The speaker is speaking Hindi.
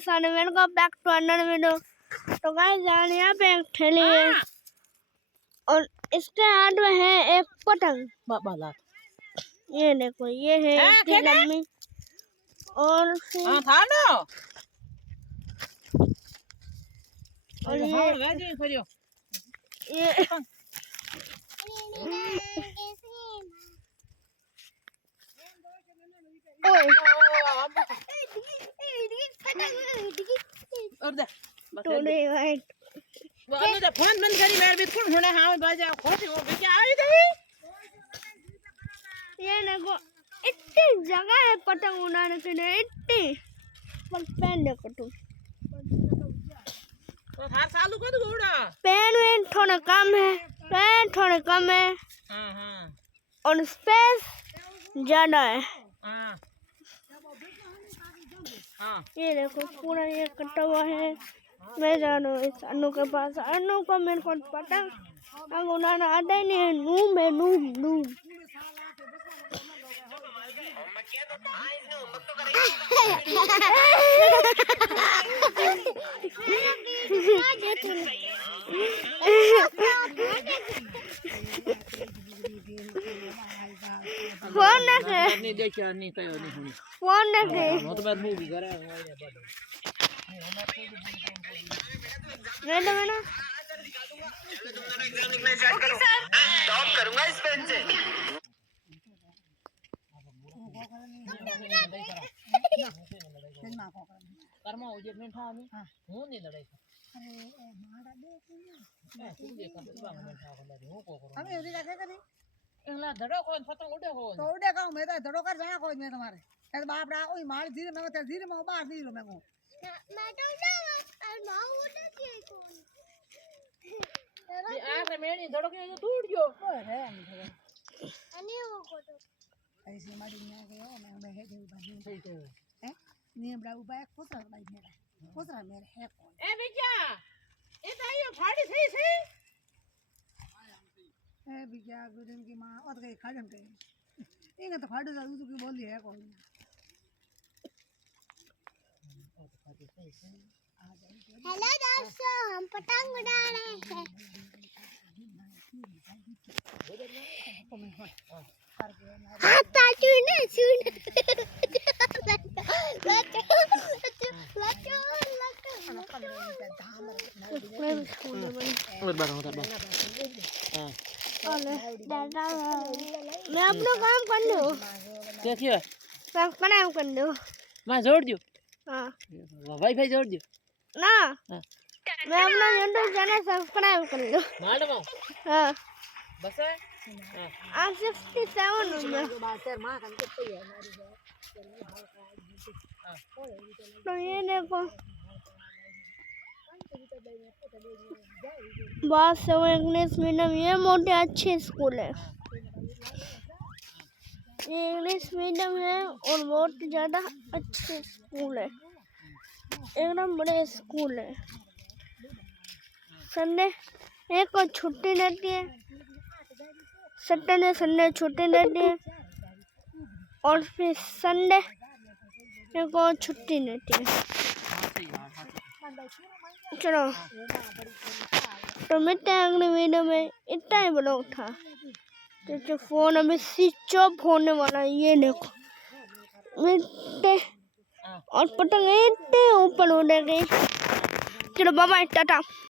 सारे welcome back to another video. तो गाइस यहाँ पे एक ठेली है और इसके हाथ में है एक पतंग। ये देखो ये है इतनी लंबी और ये फोन बंद करी मेरे बिल्कुल होने हाँ बाजा खोटी हो क्या आई दे ये देखो इतनी जगह है पतंग उड़ाने के लिए इतनी पर पेन देखो तुम तो हर साल को तो उड़ा पेन थोड़ा कम है पेन थोड़े कम है हां और स्पेस ज्यादा है। ये देखो पूरा ये कटा हुआ है। मैं जा रहा हूँ इस अनु के पास। अनु को मेरे को पतंग अब उड़ाना आता ही नहीं है। नूब है नूब फोन नहीं देखा नहीं कयो नहीं फोन नहीं वो तो बात मूवी करे मैं ना टॉप करूंगा इस पेन से। कर्मा हो जे में था नहीं हूं नहीं लड़ाई अरे माड़ा दे तू देखा तो में था बंदा हूं को करो हमें उरी रखे करी एला धड़ो को पतंग उड़े हो तो उड़े का मैं तो धड़ो कर जाना कोई मैं तुम्हारे ए बाप रा ओई माल धीरे में तेरे धीरे में बाहर धीरे में को मैं तो जाऊं और ना उड़े के कौन ये आ मेरी धड़ो के टूट गयो अरे अनि वो को तो ऐसे माड़ी में गयो मैं है दे बाजू ठीक है हैं नी बड़ा उपाय खुसरा भाई मेरे है कौन ए बिजा ए तायो फाड़ी सही से ए बिजा गुदन की मां और के खाजम के इंगे तो फाड़ी जा तू की बोली है कौन हेलो दोस्तों हम पतंग उड़ा रहे हैं। हाँ ताजू ने सुन मैं अपना काम कर लूँ क्या किया काम कर लूँ मैं जोड़ दूँ हाँ वाईफाई जोड़ दूँ ना मैं अपना यूट्यूब चैनल सब्सक्राइब कर लूँ मालूम हाँ बस है आज 67 हूँ मैं तो ये देखो बहुत सब इंग्लिश मीडियम ये मोटे अच्छे स्कूल है। ये इंग्लिश मीडियम है और बहुत ज़्यादा अच्छे स्कूल है एकदम बड़े स्कूल है। संडे एक को छुट्टी रहती है सैटरडे संडे छुट्टी रहती है और फिर संडे एक को छुट्टी रहती है। चलो तो मिलते हैं अगले वीडियो में। इतना ही ब्लॉग था तो फोन अभी स्विच ऑफ होने वाला है। ये देखो मिलते और पतंग इतने ऊपर उड़ेगी। चलो बाय बाय टाटा।